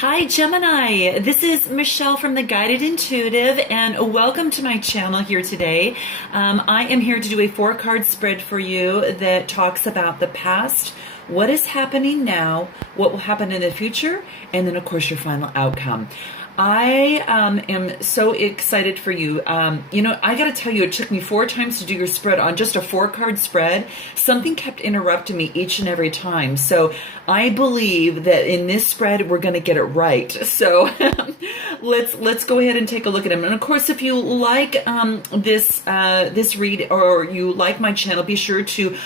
Hi Gemini, this is Michelle from The Guided Intuitive and welcome to my channel here today. I am here to do a 4-card spread for you that talks about the past, what is happening now, what will happen in the future, and then of course your final outcome. I am so excited for you. I got to tell you, it took me 4 times to do your spread on just a 4-card spread. Something kept interrupting me each and every time. So I believe that in this spread, we're going to get it right. So let's go ahead and take a look at them. And of course, if you like this read or you like my channel, be sure to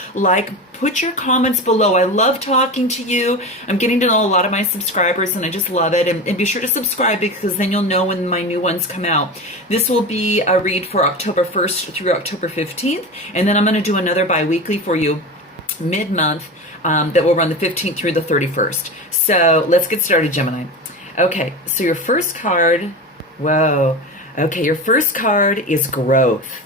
put your comments below. I love talking to you. I'm getting to know a lot of my subscribers and I just love it. And be sure to subscribe because then you'll know when my new ones come out. This will be a read for October 1st through October 15th. And then I'm going to do another bi-weekly for you mid-month that will run the 15th through the 31st. So let's get started, Gemini. Okay, so your first card, whoa. Okay, your first card is growth.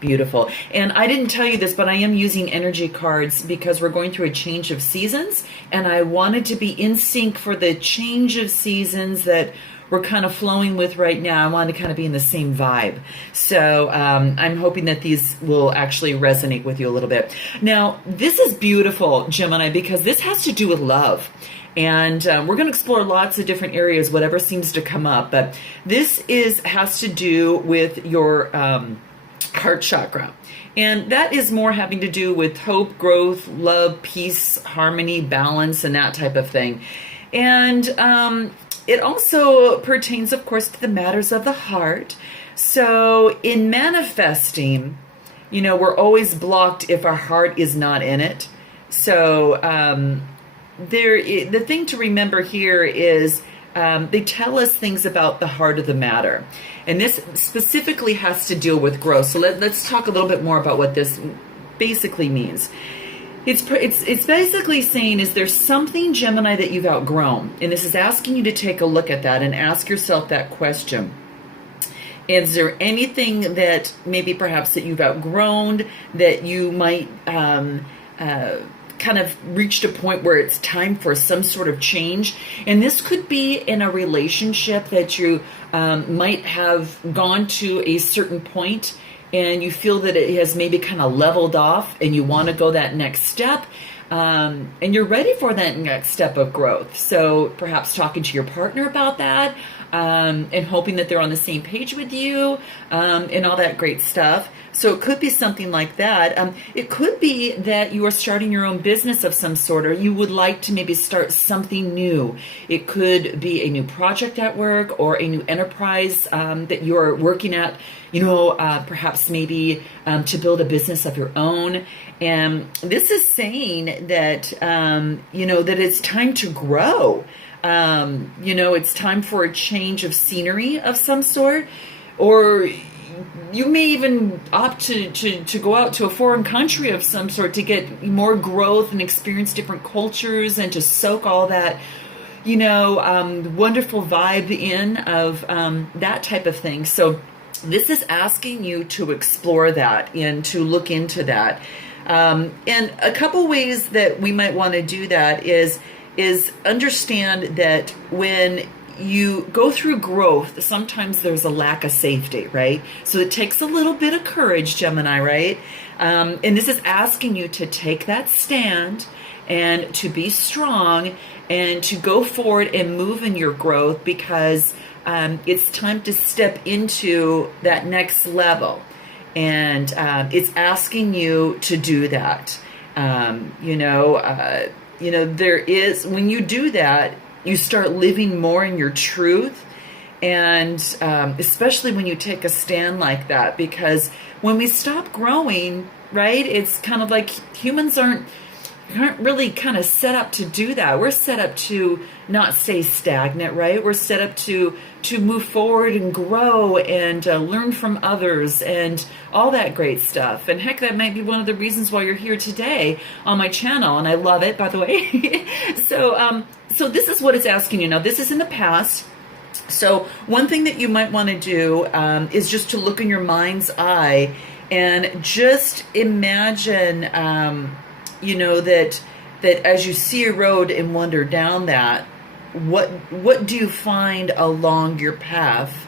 Beautiful. And I didn't tell you this, but I am using energy cards because we're going through a change of seasons, and I wanted to be in sync for the change of seasons that we're kind of flowing with right now. I want to kind of be in the same vibe. So I'm hoping that these will actually resonate with you a little bit. Now, this is beautiful, Gemini, because this has to do with love. And we're going to explore lots of different areas, whatever seems to come up. But this has to do with your heart chakra. And that is more having to do with hope, growth, love, peace, harmony, balance, and that type of thing. And it also pertains, of course, to the matters of the heart. So in manifesting, we're always blocked if our heart is not in it. So the thing to remember here is they tell us things about the heart of the matter. And this specifically has to deal with growth. So let's talk a little bit more about what this basically means. It's basically saying, is there something, Gemini, that you've outgrown? And this is asking you to take a look at that and ask yourself that question. Is there anything that maybe perhaps that you've outgrown that you might kind of reached a point where it's time for some sort of change? And this could be in a relationship that you might have gone to a certain point and you feel that it has maybe kind of leveled off and you want to go that next step. And you're ready for that next step of growth. So perhaps talking to your partner about that and hoping that they're on the same page with you and all that great stuff. So it could be something like that. It could be that you are starting your own business of some sort, or you would like to maybe start something new. It could be a new project at work or a new enterprise that you're working at, perhaps maybe to build a business of your own. And this is saying that, that it's time to grow. It's time for a change of scenery of some sort, or you may even opt to go out to a foreign country of some sort to get more growth and experience different cultures and to soak all that, wonderful vibe in of that type of thing. So this is asking you to explore that and to look into that. And a couple ways that we might want to do that is understand that when you go through growth, sometimes there's a lack of safety, right? So it takes a little bit of courage, Gemini, right? And this is asking you to take that stand and to be strong and to go forward and move in your growth because it's time to step into that next level. And it's asking you to do that. There is, when you do that, you start living more in your truth, and especially when you take a stand like that, because when we stop growing, right, it's kind of like humans aren't really kind of set up to do that. We're set up to not stay stagnant, right? We're set up to move forward and grow and learn from others and all that great stuff. And heck, that might be one of the reasons why you're here today on my channel, and I love it, by the way. So this is what it's asking you. Now, this is in the past. So one thing that you might want to do is just to look in your mind's eye and just imagine, that as you see a road and wander down that, what do you find along your path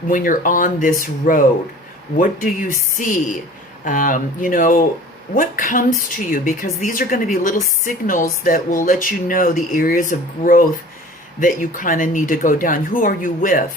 when you're on this road? What do you see? What comes to you? Because these are going to be little signals that will let you know the areas of growth that you kind of need to go down. Who are you with?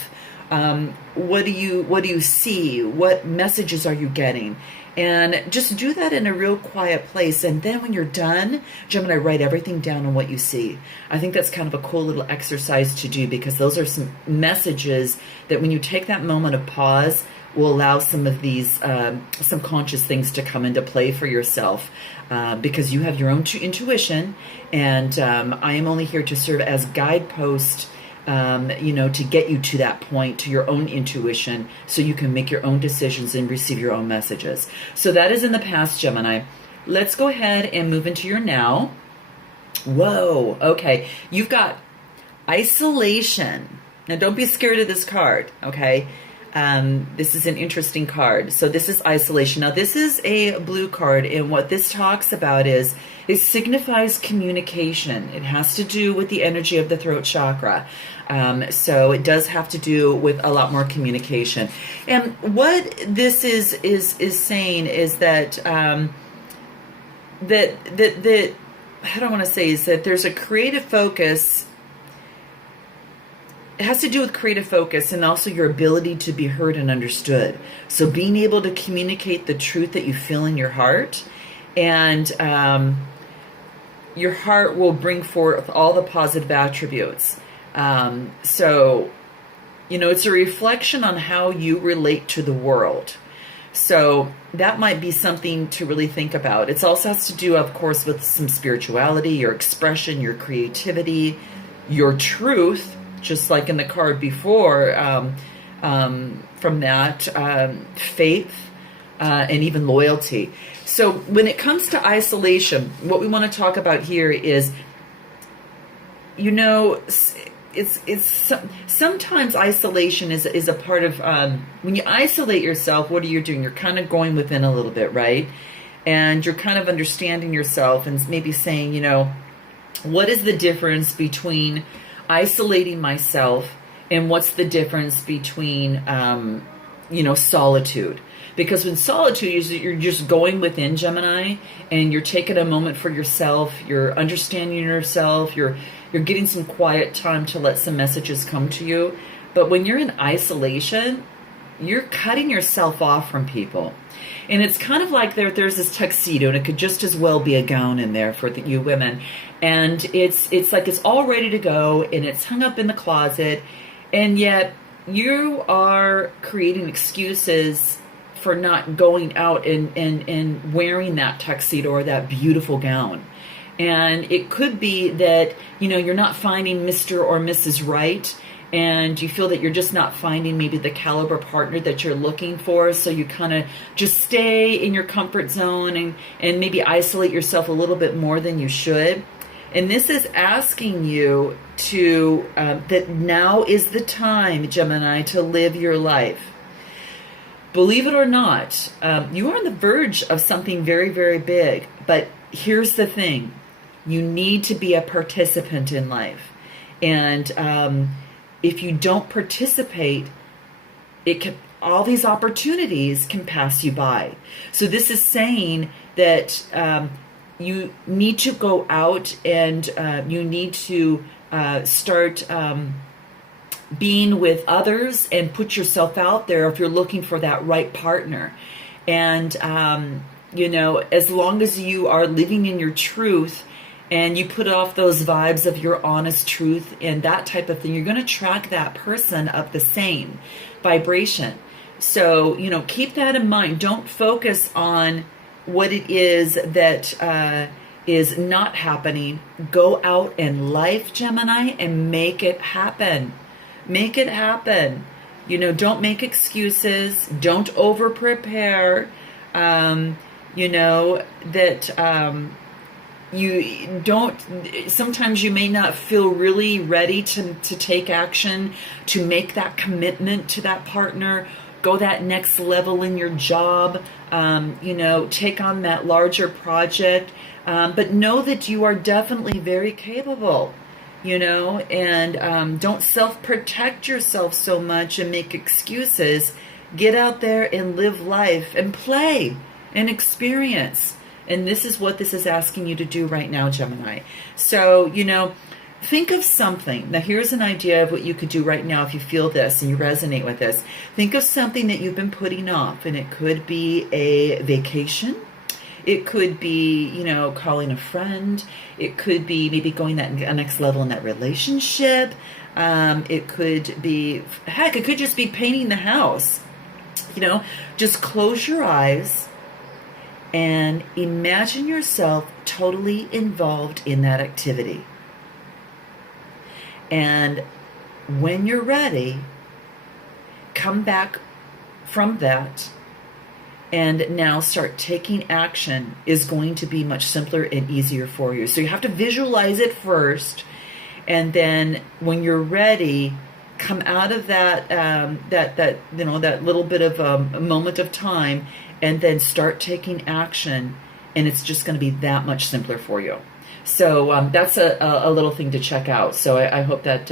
What do you see? What messages are you getting? And just do that in a real quiet place. And then when you're done, Gemini, write everything down on what you see. I think that's kind of a cool little exercise to do, because those are some messages that when you take that moment of pause will allow some of these subconscious things to come into play for yourself, because you have your own intuition, and I am only here to serve as guidepost, to get you to that point, to your own intuition, so you can make your own decisions and receive your own messages. So that is in the past, Gemini. Let's go ahead and move into your now. Whoa, okay. You've got isolation. Now don't be scared of this card, okay? This is an interesting card. So this is isolation. Now this is a blue card, and what this talks about is it signifies communication. It has to do with the energy of the throat chakra. So it does have to do with a lot more communication. And what this is saying is that that I don't want to say is that there's a creative focus. It has to do with creative focus and also your ability to be heard and understood. So being able to communicate the truth that you feel in your heart, and your heart will bring forth all the positive attributes. So, it's a reflection on how you relate to the world. So that might be something to really think about. It also has to do, of course, with some spirituality, your expression, your creativity, your truth, just like in the card before, from that, faith, and even loyalty. So when it comes to isolation, what we want to talk about here is, it's sometimes isolation is a part of, when you isolate yourself, what are you doing? You're kind of going within a little bit, right? And you're kind of understanding yourself and maybe saying, what is the difference between isolating myself and what's the difference between, solitude? Because when solitude, you're just going within, Gemini, and you're taking a moment for yourself, you're understanding yourself, you're getting some quiet time to let some messages come to you. But when you're in isolation, you're cutting yourself off from people. And it's kind of like there's this tuxedo, and it could just as well be a gown in there for you women. And it's like it's all ready to go, and it's hung up in the closet, and yet you are creating excuses for not going out and wearing that tuxedo or that beautiful gown. And it could be that, you're not finding Mr. or Mrs. Right, and you feel that you're just not finding maybe the caliber partner that you're looking for. So you kind of just stay in your comfort zone and maybe isolate yourself a little bit more than you should. And this is asking you to, that now is the time, Gemini, to live your life. Believe it or not, you are on the verge of something very, very big. But here's the thing. You need to be a participant in life. And if you don't participate, all these opportunities can pass you by. So this is saying that you need to go out and you need to start being with others and put yourself out there if you're looking for that right partner. And, as long as you are living in your truth and you put off those vibes of your honest truth and that type of thing, you're going to track that person up the same vibration. So, keep that in mind. Don't focus on what it is that is not happening. Go out in life, Gemini, and make it happen. Make it happen. Don't make excuses. Don't over prepare. You don't, sometimes you may not feel really ready to take action, to make that commitment to that partner, go that next level in your job, take on that larger project. But know that you are definitely very capable. and don't self-protect yourself so much and make excuses. Get out there and live life and play and experience. And this is what this is asking you to do right now, Gemini. So, think of something. Now, here's an idea of what you could do right now if you feel this and you resonate with this. Think of something that you've been putting off, and it could be a vacation. It could be, calling a friend. It could be maybe going that next level in that relationship. It could be, heck, it could just be painting the house. Just close your eyes and imagine yourself totally involved in that activity. And when you're ready, come back from that and now start taking action. Is going to be much simpler and easier for you. So you have to visualize it first, and then when you're ready, come out of that that little bit of a moment of time, and then start taking action, and it's just going to be that much simpler for you. So that's a little thing to check out. So I hope that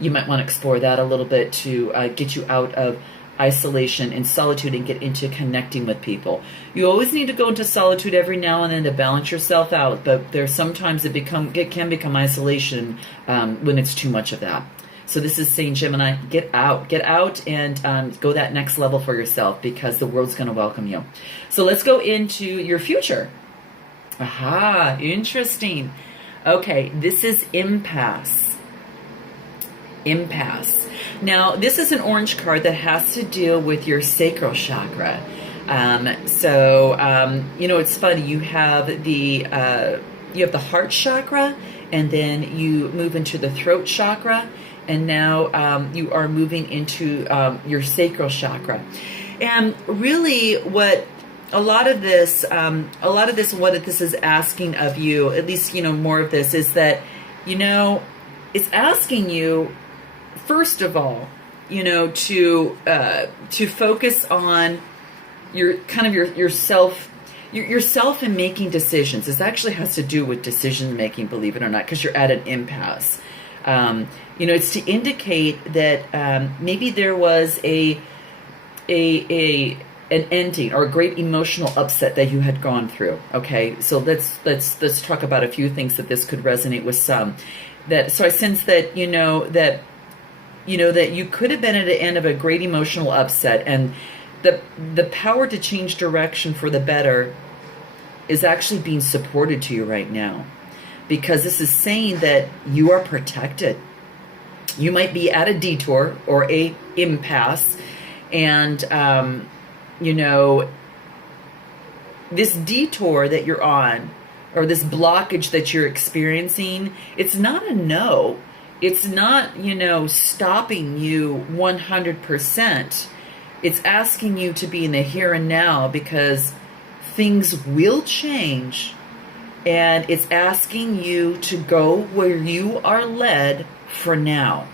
you might want to explore that a little bit to get you out of isolation and solitude and get into connecting with people. You always need to go into solitude every now and then to balance yourself out, but there's sometimes it can become isolation when it's too much of that. So this is saying, Gemini, get out and go that next level for yourself, because the world's going to welcome you. So let's go into your future. Aha, interesting. Okay, this is impasse. Impasse. Now, this is an orange card that has to deal with your sacral chakra. It's funny. You have the heart chakra, and then you move into the throat chakra, and now you are moving into your sacral chakra. And really, what this is asking of you, at least more of this, is that it's asking you, first of all, to focus on yourself in making decisions. This actually has to do with decision making, believe it or not, because you're at an impasse. It's to indicate that maybe there was an ending or a great emotional upset that you had gone through. Okay, so let's talk about a few things that this could resonate with some. So I sense that that you could have been at the end of a great emotional upset, and the power to change direction for the better is actually being supported to you right now, because this is saying that you are protected. You might be at a detour or a impasse, and this detour that you're on, or this blockage that you're experiencing, it's not a no. It's not, stopping you 100%. It's asking you to be in the here and now, because things will change, and it's asking you to go where you are led for now.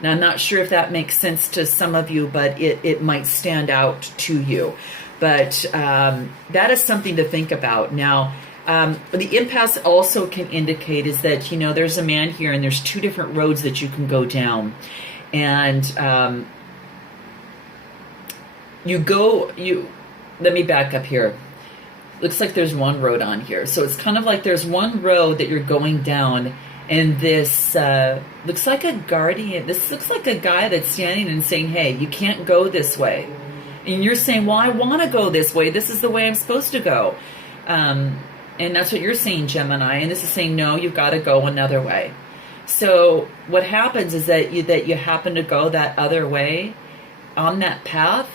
Now, I'm not sure if that makes sense to some of you, but it might stand out to you. But that is something to think about. Now, the impasse also can indicate is that, there's a man here, and there's two different roads that you can go down. And let me back up here. Looks like there's one road on here. So it's kind of like there's one road that you're going down, and this looks like a guardian. This looks like a guy that's standing and saying, hey, you can't go this way. And you're saying, well, I want to go this way. This is the way I'm supposed to go. And that's what you're saying, Gemini. And this is saying, no, you've got to go another way. So what happens is that you happen to go that other way on that path.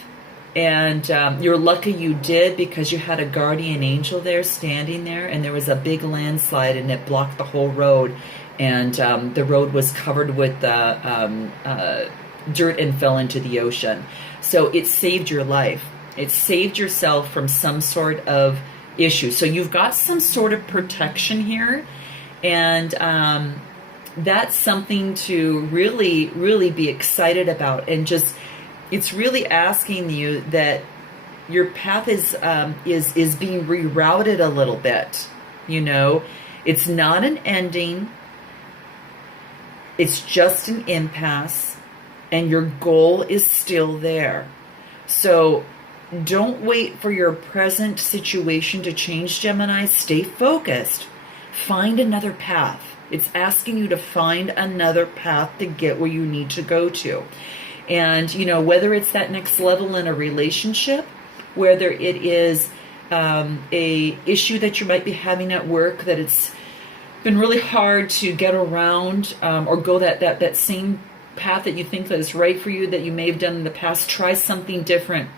And you're lucky you did, because you had a guardian angel there standing there, and there was a big landslide, and it blocked the whole road. And the road was covered with dirt and fell into the ocean. So it saved your life. It saved yourself from some sort of issue. So you've got some sort of protection here. And that's something to really, really be excited about. And just, it's really asking you that your path is being rerouted a little bit. It's not an ending. It's just an impasse, and your goal is still there. So don't wait for your present situation to change, Gemini. Stay focused. Find another path. It's asking you to find another path to get where you need to go to. And, whether it's that next level in a relationship, whether it is a issue that you might be having at work, that it's been really hard to get around, or go that same path that you think that is right for you, that you may have done in the past. Try something different.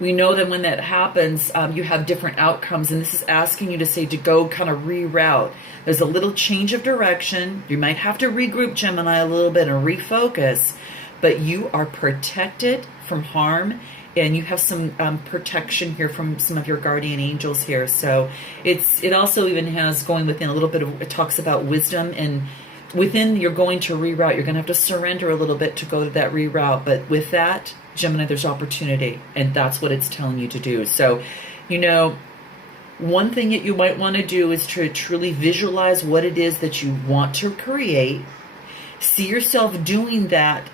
We know that when that happens, you have different outcomes, and this is asking you to go kind of reroute. There's a little change of direction. You might have to regroup, Gemini, a little bit and refocus, but you are protected from harm, and you have some protection here from some of your guardian angels here. So it also even has going within a little bit of, it talks about wisdom, and within you're going to reroute. You're going to have to surrender a little bit to go to that reroute. But with that, Gemini, there's opportunity, and that's what it's telling you to do. So, one thing that you might want to do is to truly visualize what it is that you want to create. See yourself doing that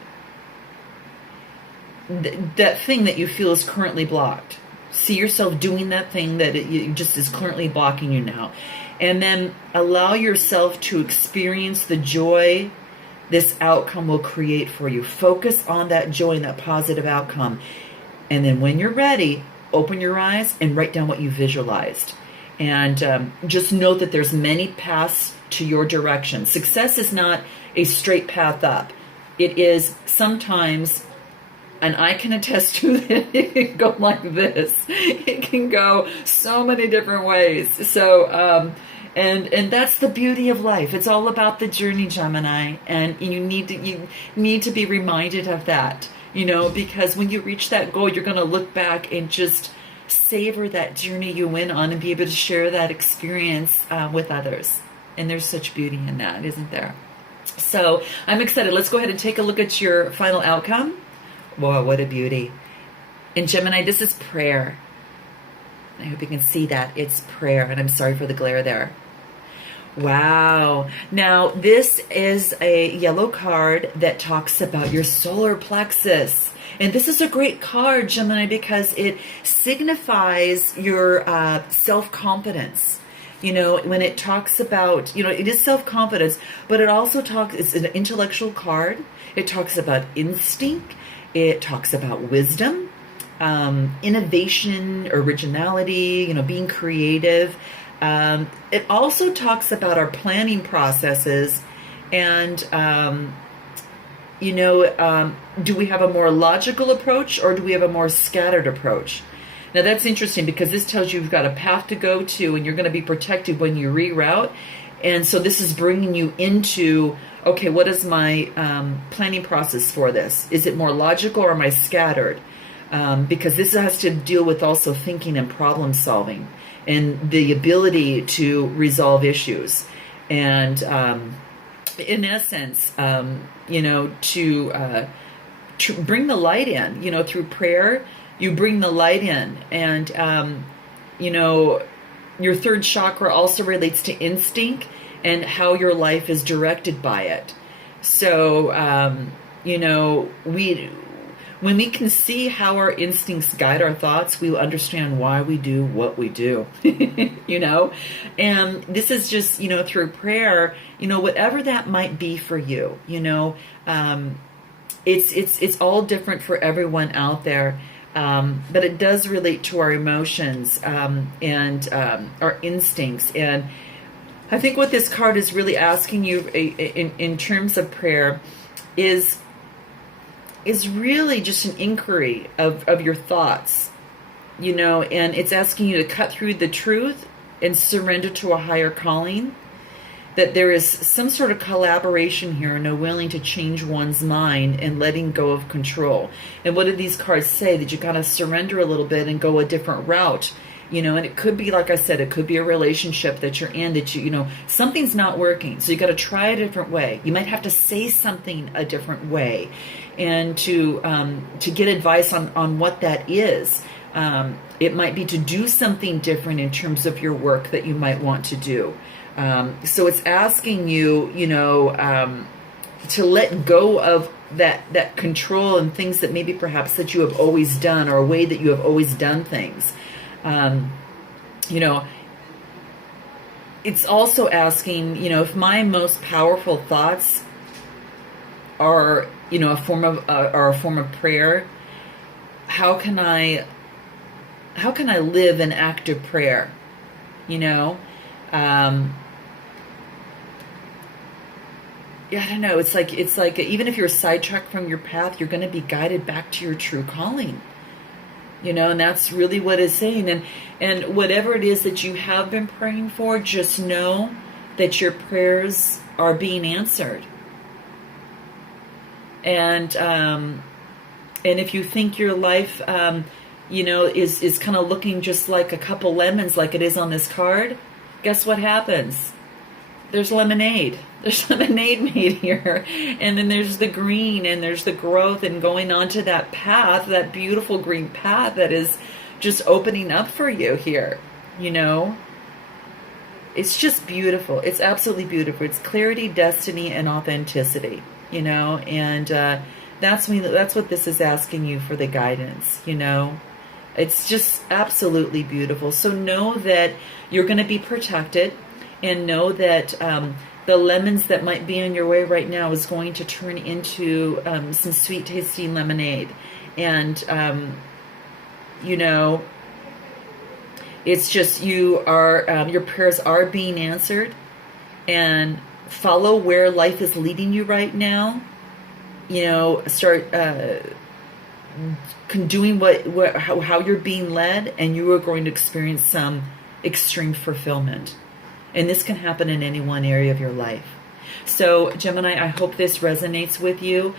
thing that you feel is currently blocked. See yourself doing that thing that it just is currently blocking you now. And then allow yourself to experience the joy this outcome will create for you. Focus on that joy and that positive outcome. And then when you're ready, open your eyes and write down what you visualized. And just note that there's many paths to your direction. Success is not a straight path up. It is sometimes, and I can attest to that, it can go like this. It can go so many different ways. So, and that's the beauty of life. It's all about the journey, Gemini, and you need to be reminded of that, because when you reach that goal, you're going to look back and just savor that journey you went on and be able to share that experience with others. And there's such beauty in that, isn't there? So I'm excited. Let's go ahead and take a look at your final outcome. Wow, what a beauty. In Gemini, this is prayer. I hope you can see that. It's prayer, and I'm sorry for the glare there. Wow. Now, this is a yellow card that talks about your solar plexus. And this is a great card, Gemini, because it signifies your self-confidence. When it talks about, it is self-confidence, but it also it's an intellectual card. It talks about instinct. It talks about wisdom, innovation, originality, being creative. It also talks about our planning processes and, do we have a more logical approach or do we have a more scattered approach? Now that's interesting because this tells you you've got a path to go to and you're going to be protected when you reroute. And so this is bringing you into, okay, what is my planning process for this? Is it more logical or am I scattered? Because this has to deal with also thinking and problem solving and the ability to resolve issues. And in essence, to bring the light in, through prayer, you bring the light in. And, your third chakra also relates to instinct and how your life is directed by it. So, when we can see how our instincts guide our thoughts, we will understand why we do what we do, and this is just, through prayer, whatever that might be for you, it's all different for everyone out there. But it does relate to our emotions, and our instincts. And I think what this card is really asking you in terms of prayer is really just an inquiry of your thoughts, and it's asking you to cut through the truth and surrender to a higher calling, that there is some sort of collaboration here and a willing to change one's mind and letting go of control. And what do these cards say? That you got to surrender a little bit and go a different route. And it could be, like I said, it could be a relationship that you're in that something's not working. So you got to try a different way. You might have to say something a different way, and to get advice on what that is. It might be to do something different in terms of your work that you might want to do. So it's asking you, to let go of that control and things that maybe perhaps that you have always done, or a way that you have always done things. You know, it's also asking, you know, if my most powerful thoughts are, you know, a form of prayer, how can I live an active prayer? You know, yeah, I don't know. It's like even if you're sidetracked from your path, you're going to be guided back to your true calling. You know, and that's really what it's saying. And whatever it is that you have been praying for, just know that your prayers are being answered. And if you think your life, you know, is kind of looking just like a couple lemons, like it is on this card, guess what happens? There's lemonade. There's lemonade made here. And then there's the green, and there's the growth, and going onto that path, that beautiful green path that is just opening up for you here. You know, it's just beautiful. It's absolutely beautiful. It's clarity, destiny, and authenticity, you know, and that's what this is asking you for the guidance, you know. It's just absolutely beautiful. So know that you're going to be protected, and know that the lemons that might be on your way right now is going to turn into some sweet tasting lemonade. And, you know, it's just your prayers are being answered, and follow where life is leading you right now. You know, start doing how you're being led, and you are going to experience some extreme fulfillment. And this can happen in any one area of your life. So, Gemini, I hope this resonates with you.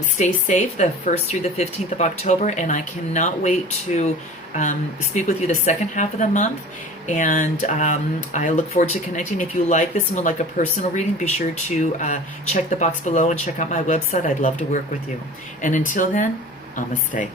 Stay safe the 1st through the 15th of October, and I cannot wait to speak with you the second half of the month. And I look forward to connecting. If you like this and would like a personal reading, be sure to check the box below and check out my website. I'd love to work with you. And until then, namaste.